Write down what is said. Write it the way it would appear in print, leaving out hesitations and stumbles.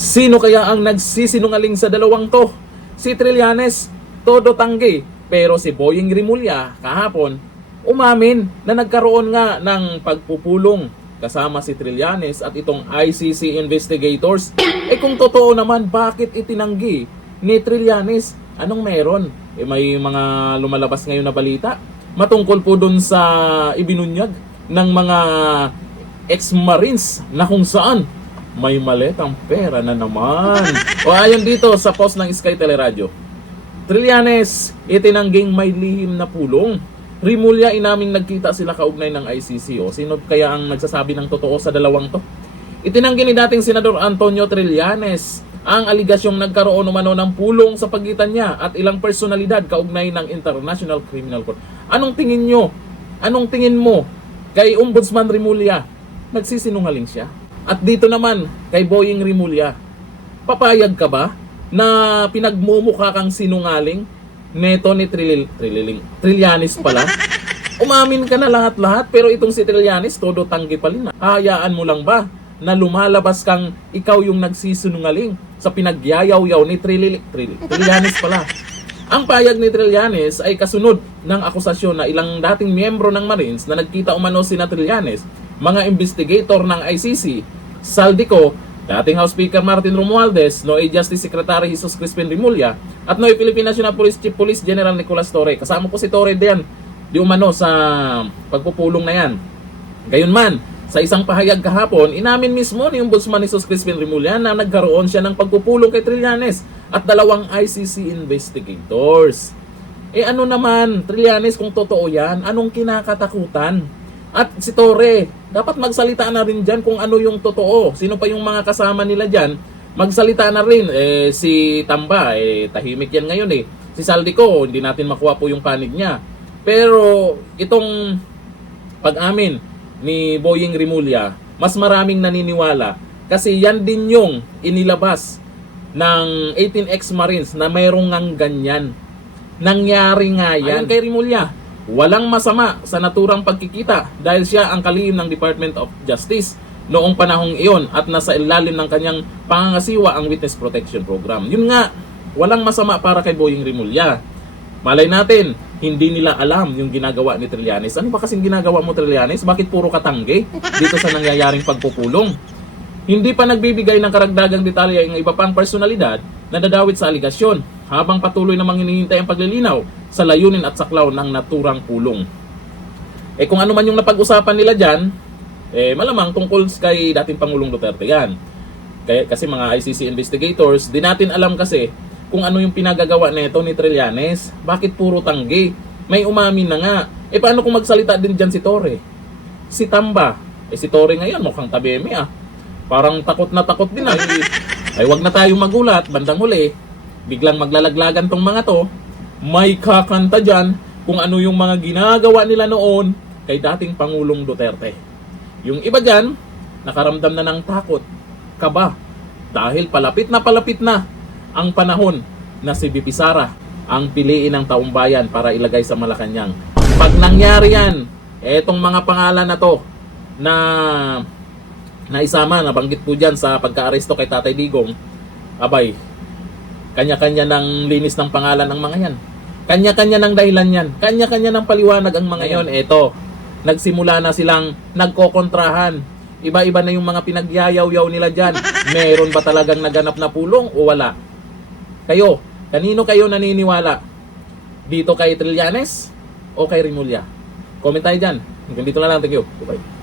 Sino kaya ang nagsisinungaling sa dalawang to? Si Trillanes, todo tanggi. Pero si Boying Rimulya kahapon umamin na nagkaroon nga ng pagpupulong kasama si Trillanes at itong ICC investigators. Kung totoo naman, bakit itinanggi ni Trillanes? Anong meron? May mga lumalabas ngayon na balita matungkol po dun sa ibinunyag ng mga ex-marines na kung saan may maletang pera na naman. O ayon dito sa post ng Sky Teleradyo, Trillanes itinangging may lihim na pulong. Rimulya inaming nagkita sila kaugnay ng ICC. O sino kaya ang nagsasabi ng totoo sa dalawang to? Itinanggi ni dating Senador Antonio Trillanes ang aligasyong nagkaroon umano ng pulong sa pagitan niya at ilang personalidad kaugnay ng International Criminal Court. Anong tingin nyo? Anong tingin mo kay Ombudsman Rimulya? Nagsisinungaling siya? At dito naman kay Boying Rimulya, papayag ka ba na pinagmumukha kang sinungaling neto ni Trillanes pala? Umamin ka na lahat-lahat pero itong si Trillanes todo tanggi pa rin. Hayaan mo lang ba na lumalabas kang ikaw yung nagsisinungaling sa pinagyayaw-yaw ni Trillanes pala? Ang payag ni Trillanes ay kasunod ng akusasyon na ilang dating miyembro ng Marines na nagkita umano sina Trillanes, mga investigator ng ICC, Saldico, dating House Speaker Martin Romualdez, Noe Justice Secretary Jesus Crispin Rimulya, at Noe Philippine National Police Chief Police General Nicolas Torre. Kasama po si Torre diyan, di umano sa pagpupulong na yan. Gayunman, sa isang pahayag kahapon, inamin mismo ni Ombudsman Jesus Crispin Rimulya na nagkaroon siya ng pagpupulong kay Trillanes at dalawang ICC investigators. Ano naman, Trillanes, kung totoo yan, anong kinakatakutan? At si Torre, dapat magsalita na rin dyan kung ano yung totoo. Sino pa yung mga kasama nila dyan, magsalita na rin. Si Tamba, tahimik yan ngayon eh. Si Saldico, hindi natin makuha po yung panig niya. Pero itong pag-amin ni Boying Rimulya, mas maraming naniniwala. Kasi yan din yung inilabas ng 18 ex-marines na mayroong ngang ganyan. Nangyari nga yan. Ayon kay Rimulya, walang masama sa naturang pagkikita dahil siya ang kalihim ng Department of Justice noong panahong iyon at nasa ilalim ng kanyang pangangasiwa ang Witness Protection Program. Yun nga, walang masama para kay Boying Rimulya. Malay natin, hindi nila alam yung ginagawa ni Trillanes. Ano ba kasing ginagawa mo, Trillanes? Bakit puro katanggi dito sa nangyayaring pagpupulong? Hindi pa nagbibigay ng karagdagang detalye ang iba pang personalidad na dadawit sa aligasyon habang patuloy namang hinihintay ang paglilinaw sa layunin at saklaw ng naturang pulong. Kung ano man yung napag-usapan nila dyan, malamang tungkol kay dating Pangulong Duterte yan. Kasi mga ICC investigators, di natin alam kasi kung ano yung pinagagawa nito ni Trillanes. Bakit puro tanggi? May umamin na nga. Paano kung magsalita din dyan si Torre? Si Tamba. Si Torre ngayon mukhang tabeme ah. Parang takot na takot din ah. Ay wag na tayong magulat, bandang huli biglang maglalaglagan tong mga to. May kakanta dyan kung ano yung mga ginagawa nila noon kay dating Pangulong Duterte. Yung iba dyan, nakaramdam na ng takot, kaba, dahil palapit na ang panahon na si BP Sara ang piliin ng taong bayan para ilagay sa Malacanang. Pag nangyari yan, etong mga pangalan na to na naisama, nabanggit po dyan sa pagka-aresto kay Tatay Digong, abay, kanya-kanya ng linis ng pangalan ng mga yan. Kanya-kanya ng dahilan yan. Kanya-kanya ng paliwanag ang mga yon. Eto, nagsimula na silang nagkokontrahan. Iba-iba na yung mga pinagyayaw-yaw nila dyan. Meron ba talagang naganap na pulong o wala? Kayo, kanino kayo naniniwala? Dito kay Trillanes o kay Rimulya? Comment tayo dyan. Hanggang dito na lang. Thank you. Bye-bye.